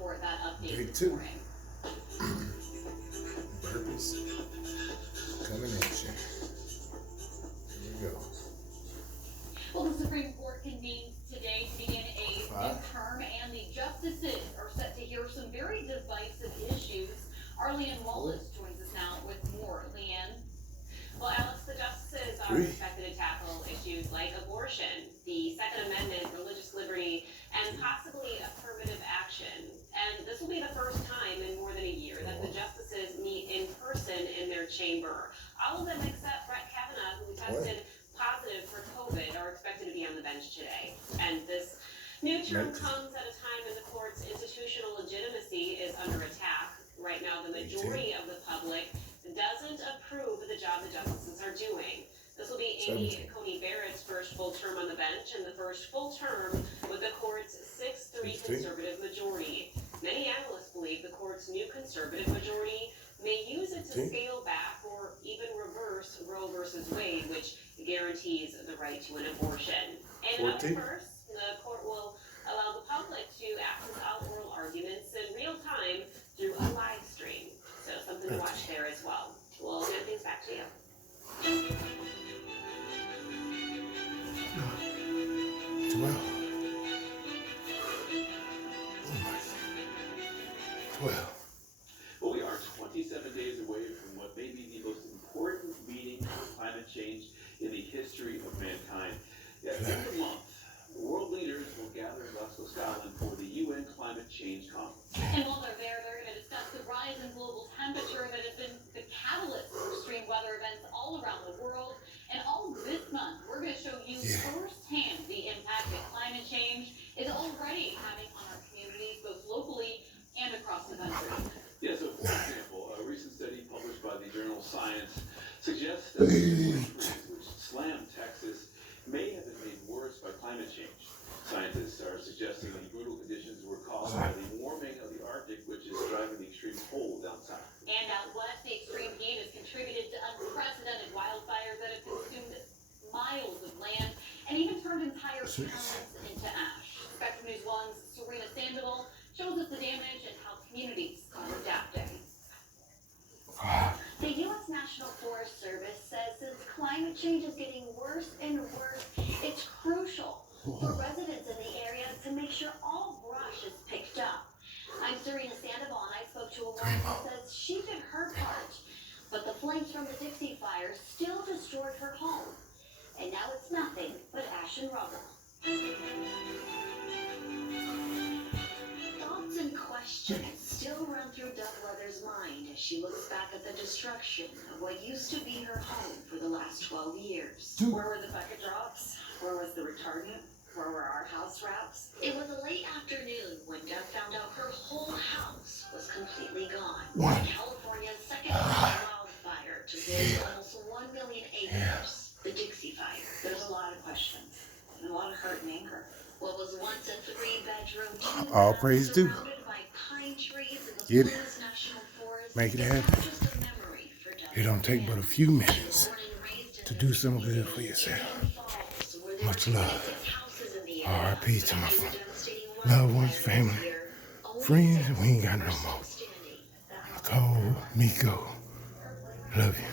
for that update Day this 2. morning. Burpees coming at you. Here we go. Well, the Supreme Court convenes today to begin a new term, and the justices are set to hear some very divisive issues. Leanne Wallace joins us now with more. Leanne? Well, Alex, the justices are expected to tackle issues like abortion, the Second Amendment, religious liberty, and possibly affirmative action. And this will be the first time in more than a year that the justices meet in person in their chamber. All of them except Brett Kavanaugh, who tested positive for COVID, are expected to be on the bench today. And this new term comes at a time when the court's institutional legitimacy is under attack. Right now, the majority of the public doesn't approve of the job the justices are doing. This will be Amy Coney Barrett's first full term on the bench and the first full term with the court's 6-3 conservative majority. Many analysts believe the court's new conservative majority may use it to scale back or even reverse Roe versus Wade, which guarantees the right to an abortion. And at first, the court will allow the public to access all oral arguments in real time through a live stream. So something to watch there as well. We'll hand things back to you. 12. Oh my. 12. Well, we are 27 days away from what may be the most important meeting on climate change in the history of mankind. At the end of the month, world leaders will gather in Glasgow, Scotland for the UN Climate Change Conference. And while they're there, they're going to discuss the rise in global temperature that has been the catalyst for extreme weather events all around the world. And all this month, we're going to show you firsthand the impact that climate change is already having on our communities, both locally and across the country. Yeah, so for example, a recent study published by the journal Science suggests that the which slammed Texas may have been made worse by climate change. Scientists are suggesting the brutal conditions were caused by the warming of the Arctic, which is driving the extreme cold down south. And out west, the extreme heat has contributed to unprecedented wildfires that have consumed miles of land and even turned entire towns into ash. Spectrum News 1's Serena Sandoval shows us the damage and how communities are adapting. The U.S. National Forest Service says since climate change is getting worse and worse, it's crucial for residents in the area to make sure all brush is picked up. I'm Serena Sandoval, and I spoke to a woman who says she did her part, but the flames from the Dixie Fire still destroyed her home. And now it's nothing but ash and rubble. Thoughts and questions still run through Doug Leather's mind as she looks back at the destruction of what used to be her home for the last 12 years. Where were the bucket drops? Where was the retardant? Where were our house wraps? It was a late afternoon when Doug found out her whole house was completely gone. California's second wildfire to blaze almost 1 million acres. The Dixie Fire. There's a lot of questions and a lot of hurt and anger. What was once a 3-bedroom, 2 All praise due. surrounded by pine trees in the Get it. Blues National Forest, Make it is happen. not just a memory for Doug. It don't take but a few minutes to do something good for yourself. Much love. R.I.P. to my loved ones, family, friends, we ain't got no more. Cole, Miko, love you.